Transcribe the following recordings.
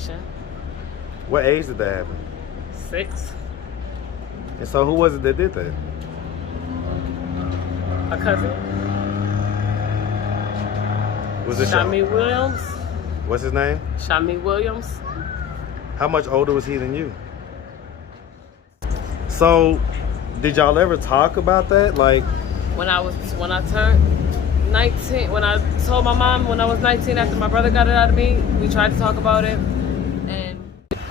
molestation. What age did that happen? 6. And so who was it that did that? A cousin. Was it Shami Williams. What's his name? Shami Williams. How much older was he than you? So, did y'all ever talk about that? Like, When I turned 19, when I told my mom when I was 19 after my brother got it out of me, we tried to talk about it. And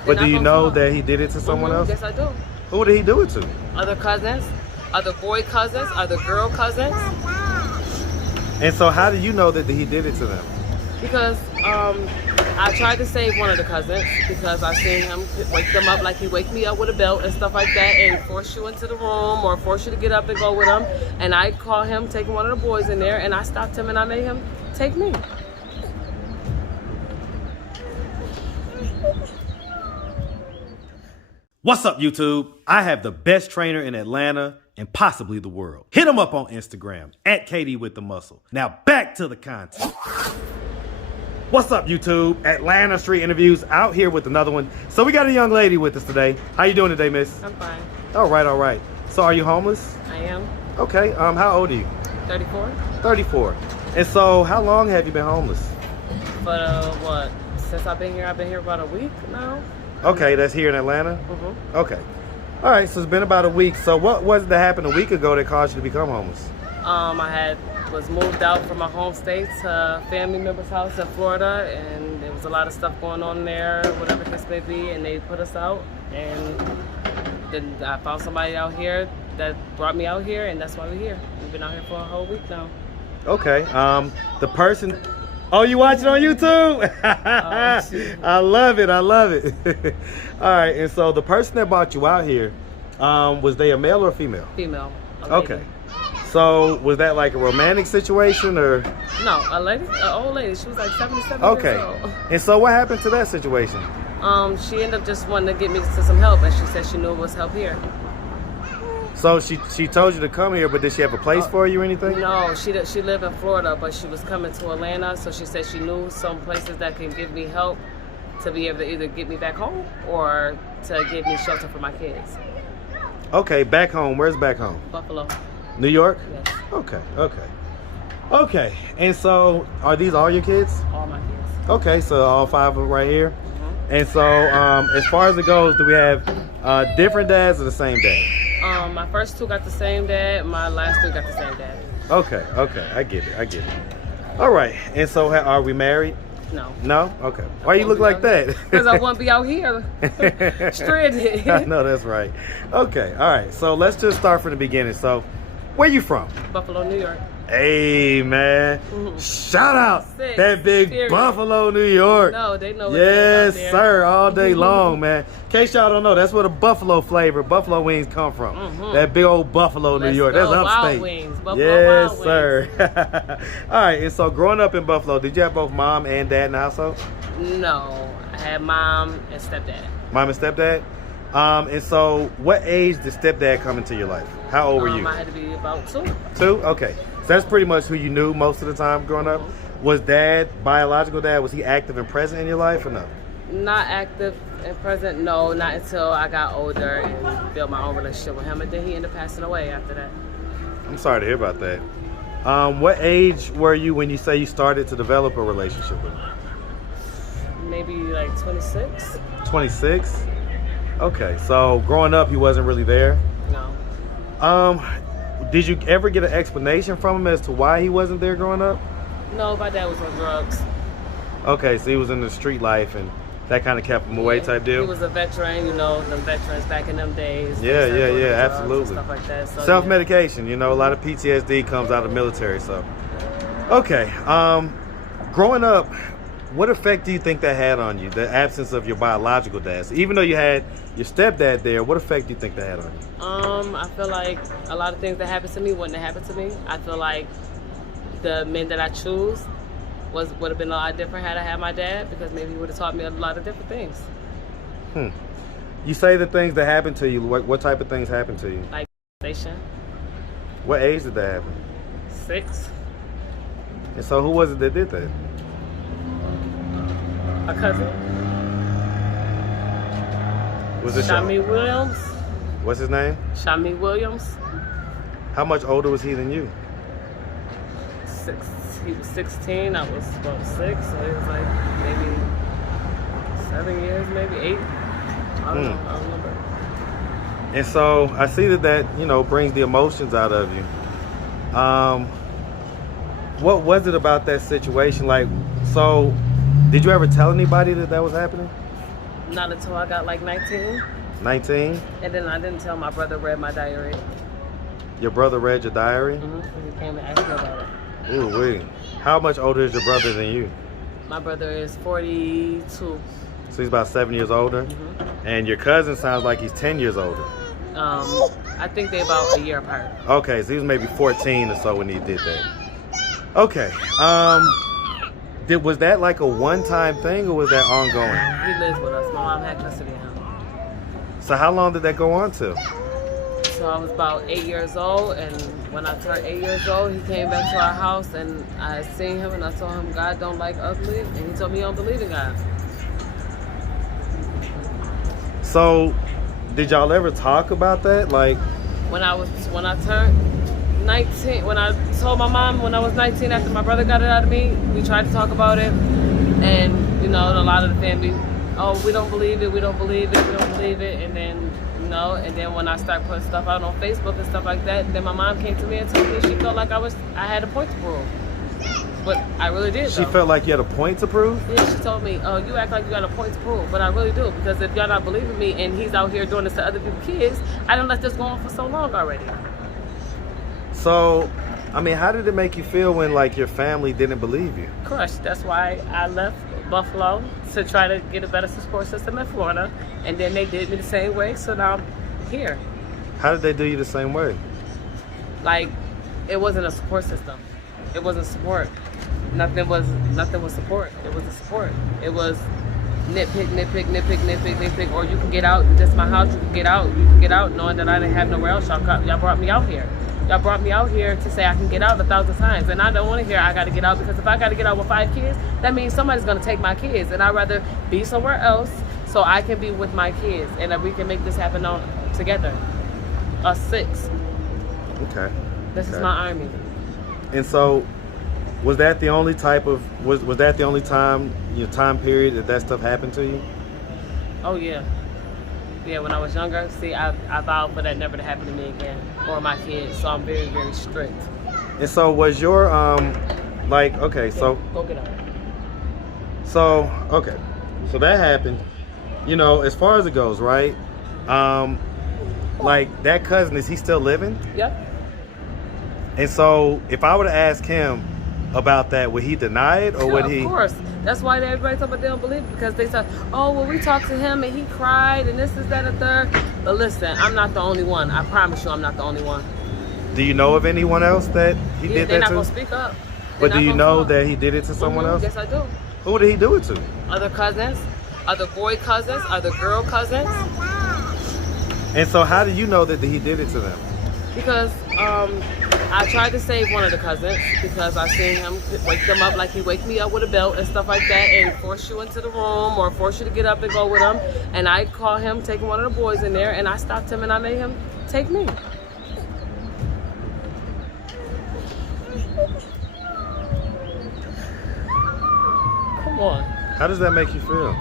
but do you know that he did it to someone else? Yes, I do. Who did he do it to? Other cousins, other boy cousins, other girl cousins. And so how do you know that he did it to them? Because I tried to save one of the cousins because I seen him wake them up like he wake me up with a belt and stuff like that and force you into the room or force you to get up and go with him. And I caught him taking one of the boys in there and I stopped him and I made him take me. What's up, YouTube? I have the best trainer in Atlanta and possibly the world. Hit him up on Instagram at KD with the Muscle. Now back to the content. What's up, YouTube? Atlanta Street Interviews out here with another one. So we got a young lady with us today. How you doing today, miss? I'm fine. All right. So are you homeless? I am. Okay, how old are you? 34. 34. And so how long have you been homeless? But what? Since I've been here about a week now. Okay, that's here in Atlanta? Mm-hmm. Okay. All right, so it's been about a week. So what was it that happened a week ago that caused you to become homeless? I was moved out from my home state to a family member's house in Florida, and there was a lot of stuff going on there, whatever the case may be, and they put us out. And then I found somebody out here that brought me out here, and that's why we're here. We've been out here for a whole week now. Okay. The person. Oh, you watch it on YouTube? I love it. All right. And so the person that brought you out here, was they a male or a female? Female. Okay. So was that like a romantic situation or? No, a lady, an old lady. She was like 77 okay. years old. And so what happened to that situation? She ended up just wanting to get me to some help, and she said she knew it was help here. So she told you to come here, but did she have a place for you or anything? No, she lived in Florida, but she was coming to Atlanta, so she said she knew some places that can give me help to be able to either get me back home or to give me shelter for my kids. Okay, back home. Where's back home? Buffalo. New York? Yes. Okay. And so are these all your kids? All my kids. Okay, so all 5 of them right here. Mm-hmm. And so as far as it goes, do we have different dads or the same dad? My first 2 got the same dad. My last 3 got the same dad. Okay. I get it. All right. And so are we married? No. No? Okay. Why you look like that? Because I won't be out here stranded. No, that's right. Okay. All right. So let's just start from the beginning. So where you from? Buffalo, New York. Hey, man. Shout out that big Period. Buffalo, New York. No, they know what Yes, it is out there. sir. All day long, man. In case y'all don't know, that's where the buffalo flavor, buffalo wings come from. That big old Buffalo, New York. That's upstate. Wild wings. Buffalo yes, Wild sir. All right. And so growing up in Buffalo, did you have both mom and dad in the household? No. I had mom and stepdad. Mom and stepdad? And so what age did stepdad come into your life? How old were you? I had to be about 2. 2? Okay. So that's pretty much who you knew most of the time growing up. Was dad, biological dad, was he active and present in your life or no? Not active and present, no, not until I got older and built my own relationship with him, and then he ended up passing away after that. I'm sorry to hear about that. What age were you when you say you started to develop a relationship with him? Maybe like 26. 26? Okay, so growing up he wasn't really there? No. Did you ever get an explanation from him as to why he wasn't there growing up? No, my dad was on drugs. Okay, so he was in the street life and that kind of kept him away type deal? He was a veteran, you know, them veterans back in them days. Yeah, absolutely. Stuff like that. So, self-medication, you know, a lot of PTSD comes out of the military, so. Okay, growing up, what effect do you think that had on you, the absence of your biological dad? So even though you had your stepdad there, what effect do you think that had on you? I feel like a lot of things that happened to me wouldn't have happened to me. I feel like the men that I choose would have been a lot different had I had my dad, because maybe he would have taught me a lot of different things. You say the things that happened to you, what type of things happened to you? Like molestation. What age did that happen? 6. And so who was it that did that? A cousin. Was it Shami Williams. What's his name? Shami Williams. How much older was he than you? He was 16. I was about 6. So it was like maybe 7 years, maybe 8. I don't know. I don't remember. And so I see that you know brings the emotions out of you. What was it about that situation? Like, so did you ever tell anybody that was happening? Not until I got like 19. 19? And then I didn't tell my brother read my diary. Your brother read your diary? Mm-hmm. He came and asked me about it. Ooh, wait. How much older is your brother than you? My brother is 42. So he's about 7 years older? Mm-hmm. And your cousin sounds like he's 10 years older. I think they're about a year apart. Okay, so he was maybe 14 or so when he did that. Okay. Was that like a one-time thing or was that ongoing? He lives with us. My mom had custody of him. So how long did that go on to? So I was about 8 years old, and when I turned 8 years old, he came back to our house, and I seen him, and I told him God don't like ugly, and he told me he don't believe in God. So, did y'all ever talk about that? Like, when I turned 19, when I told my mom when I was 19 after my brother got it out of me, we tried to talk about it, and you know, a lot of the family, oh, we don't believe it, we don't believe it, we don't believe it, and then. And then when I started putting stuff out on Facebook and stuff like that, then my mom came to me and told me she felt like I had a point to prove. But I really did. She felt like you had a point to prove? Yeah, she told me, oh, you act like you got a point to prove. But I really do, because if y'all not believing me and he's out here doing this to other people's kids, I done let this go on for so long already. So, I mean, how did it make you feel when like your family didn't believe you? Crushed. That's why I left Buffalo to try to get a better support system in Florida, and then they did me the same way, so now I'm here. How did they do you the same way? Like, it wasn't a support system. It wasn't support. Nothing was support. It was a support. It was nitpick, or you can get out. This is my house. You can get out. You can get out, knowing that I didn't have nowhere else. Y'all brought me out here. Y'all brought me out here to say I can get out 1,000 times, and I don't want to hear I got to get out, because if I got to get out with 5 kids, that means somebody's going to take my kids, and I'd rather be somewhere else so I can be with my kids, and that we can make this happen together. Us 6. Okay. This is my army. And so, was that the only was that the only time period that stuff happened to you? Oh yeah. Yeah, when I was younger, see, I vowed for that never to happen to me again or my kids, so I'm very, very strict. And so was your, okay, so... Go get up. So, okay, so that happened. You know, as far as it goes, right? Like, that cousin, is he still living? Yep. And so, if I were to ask him about that, would he deny it, or would he? Of course. That's why everybody talk about they don't believe it, because they say, oh, well, we talked to him and he cried and this is that and third. But listen, I'm not the only one. I promise you, I'm not the only one. Do you know of anyone else that he did that to? They're not gonna speak up. But do you know that he did it to someone else? Yes, I do. Who did he do it to? Other cousins, other boy cousins, other girl cousins. And so how do you know that he did it to them? Because I tried to save one of the cousins, because I seen him wake them up like he wake me up with a belt and stuff like that, and force you into the room or force you to get up and go with him. And I caught him taking one of the boys in there, and I stopped him and I made him take me. Come on. How does that make you feel?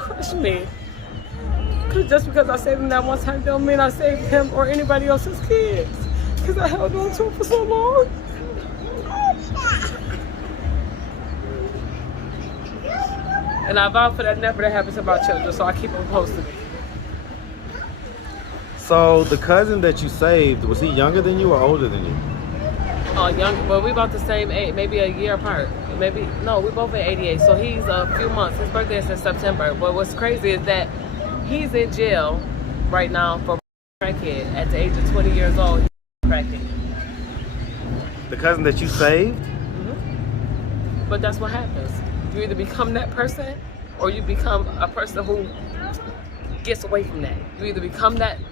Crush me. Because just because I saved him that one time don't mean I saved him or anybody else's kids. Because I held on to him for so long. And I vowed for that never to happen to my children, so I keep them close to me. So the cousin that you saved, was he younger than you or older than you? Young, well, we about the same age, maybe a year apart. No, we both in 88, so he's a few months. His birthday is in September. But what's crazy is that he's in jail right now for crackhead. At the age of 20 years old, he's crackhead. The cousin that you saved? Mm-hmm. But that's what happens. You either become that person, or you become a person who gets away from that. You either become the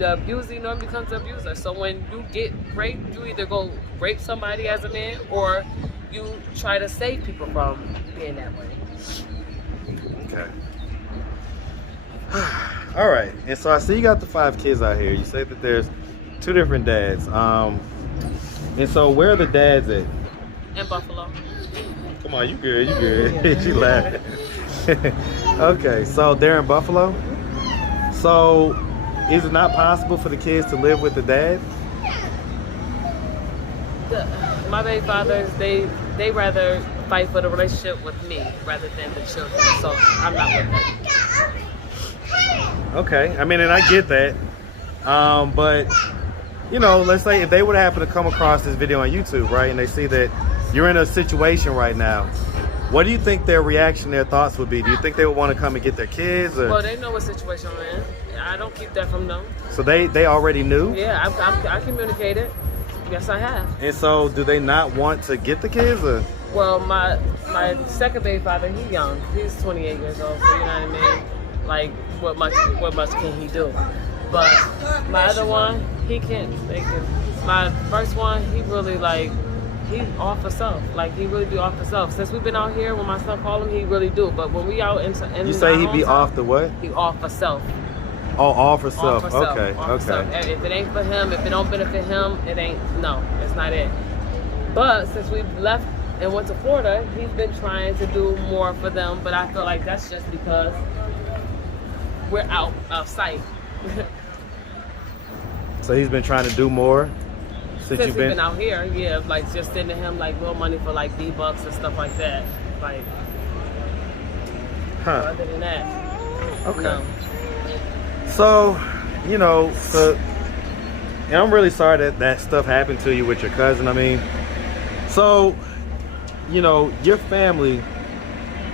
abuser, or becomes the abuser. So when you get raped, you either go rape somebody as a man, or you try to save people from being that way. Okay. All right, and so I see you got the 5 kids out here. You say that there's 2 different dads. And so where are the dads at? In Buffalo. Come on, you good, you good. She laughing. Okay, so they're in Buffalo. So is it not possible for the kids to live with the dad? My baby fathers, they rather fight for the relationship with me rather than the children. So I'm not with them. Okay, I mean, and I get that. But, you know, let's say if they would happen to come across this video on YouTube, right, and they see that you're in a situation right now, what do you think their reaction, their thoughts would be? Do you think they would want to come and get their kids? Or? Well, they know what situation I'm in. I don't keep that from them. So they already knew? Yeah, I communicated. Yes, I have. And so do they not want to get the kids? Or? Well, my second baby father, he's young. He's 28 years old, so you know what I mean? Like, what much can he do? But my other one, he can't. My first one, he really he off for self. Like, he really be off for self. Since we've been out here, when my son call him, he really do. But when we out in you say he be off the what? He off for self. Oh, all for self. All for self. Okay, All for self. If it ain't for him, if it don't benefit him, it ain't. No, it's not it. But since we left and went to Florida, he's been trying to do more for them. But I feel like that's just because we're out of sight. So he's been trying to do more since we've been out here. Yeah, like just sending him like little money for like D-Bucks and stuff like that. Like, other than that, okay. No. So, you know, and I'm really sorry that that stuff happened to you with your cousin. I mean, so, you know, your family,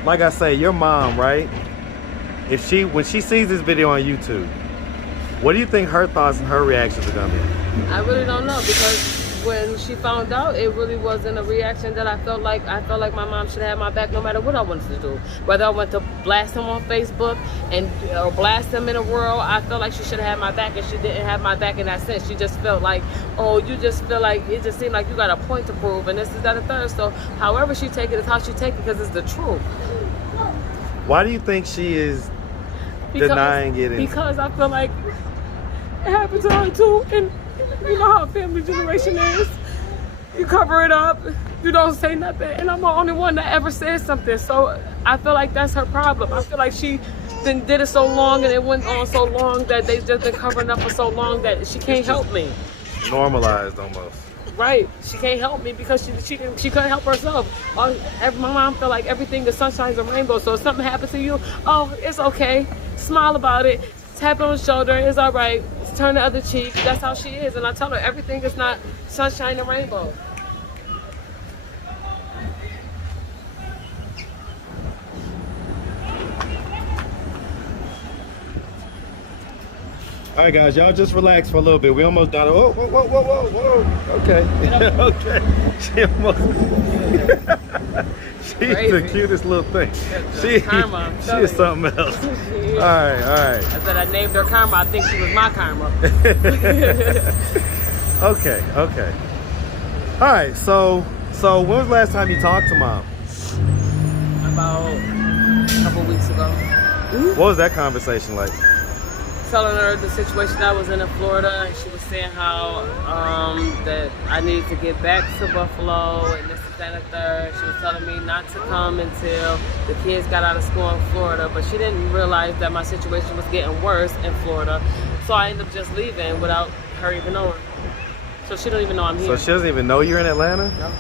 like I say, your mom, right? When she sees this video on YouTube, what do you think her thoughts and her reactions are gonna be? I really don't know, because when she found out, it really wasn't a reaction that I felt like my mom should have my back no matter what I wanted to do. Whether I went to blast him on Facebook or blast him in the world, I felt like she should have had my back, and she didn't have my back in that sense. She just felt like, oh, you just feel like, it just seemed like you got a point to prove, and this is that, and third. So however she take it is how she take it, because it's the truth. Why do you think she is denying it? Because I feel like it happened to her too, and you know how family generation is. You cover it up, you don't say nothing, and I'm the only one that ever said something. So I feel like that's her problem. I feel like she did it so long, and it went on so long that they just been covering up for so long that she can't help me. Normalized almost. Right, she can't help me because she couldn't help herself. My mom felt like everything is sunshine and rainbows. So if something happened to you, oh, it's okay. Smile about it. Tap on the shoulder. It's all right. Turn the other cheek. That's how she is. And I tell her everything is not sunshine and rainbow. All right, guys, y'all just relax for a little bit. We almost done. Whoa, whoa, whoa, whoa, whoa, whoa. Okay. Okay. She almost. She's Crazy. the cutest little thing. She is something else. All right, all right. I said I named her Karma. I think she was my karma. Okay, okay. All right, so when was the last time you talked to mom? About a couple weeks ago. What was that conversation like? Telling her the situation I was in Florida, and she was saying how that I needed to get back to Buffalo, and this is that and the third. She was telling me not to come until the kids got out of school in Florida, but she didn't realize that my situation was getting worse in Florida. So I ended up just leaving without her even knowing. So she don't even know I'm here. So she doesn't even know you're in Atlanta? No.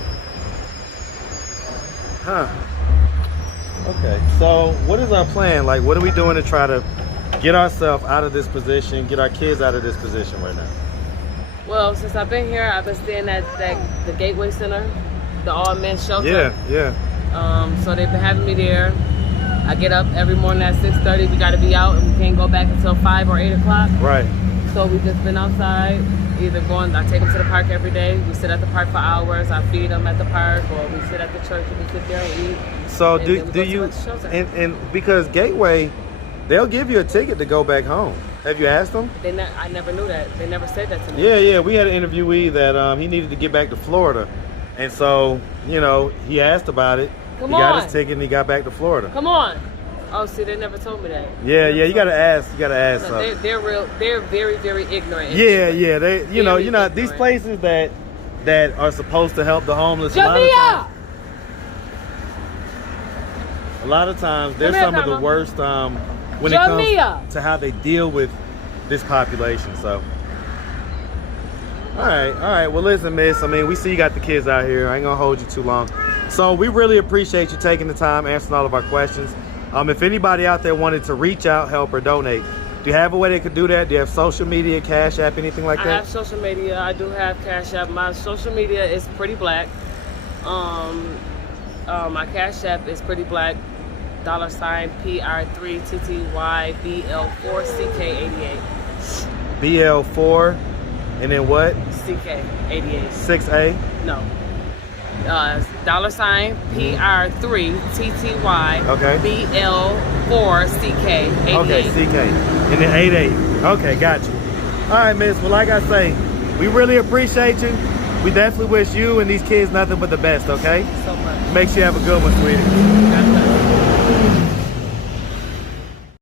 Huh. Okay, so what is our plan? Like, what are we doing to try to get ourselves out of this position, get our kids out of this position right now? Well, since I've been here, I've been staying at the Gateway Center, the all-men's shelter. Yeah, yeah. So they've been having me there. I get up every morning at 6:30. We got to be out, and we can't go back until 5 or 8 o'clock. Right. So we've just been outside, I take them to the park every day. We sit at the park for hours. I feed them at the park, or we sit at the church and we sit there and eat. So do you, and because Gateway, they'll give you a ticket to go back home. Have you asked them? I never knew that. They never said that to me. Yeah. We had an interviewee that he needed to get back to Florida. And so, you know, he asked about it. He got his ticket and he got back to Florida. Come on. Oh, see, they never told me that. Yeah, yeah, you gotta ask. You gotta ask. No, they're real. They're very, very ignorant. Yeah, yeah. They, you know, these ignorant. places that are supposed to help the homeless. Jamia! A lot of times, they're Come here, some of the Mama. worst when it Jamia! comes to how they deal with this population. So, all right. Well, listen, miss. I mean, we see you got the kids out here. I ain't gonna hold you too long. So we really appreciate you taking the time, answering all of our questions. If anybody out there wanted to reach out, help, or donate, do you have a way they could do that? Do you have social media, Cash App, anything like that? I have social media. I do have Cash App. My social media is Pretty Black. My Cash App is Pretty Black. $ PR3TTYBL4CK88. BL4, and then what? CK88. 6A? No. $ PR3TTY Okay. BL4CK88. Okay, CK. And then 88. Okay, got you. All right, miss. Well, like I say, we really appreciate you. We definitely wish you and these kids nothing but the best, okay? Thank you so much. Make sure you have a good one, sweetie. God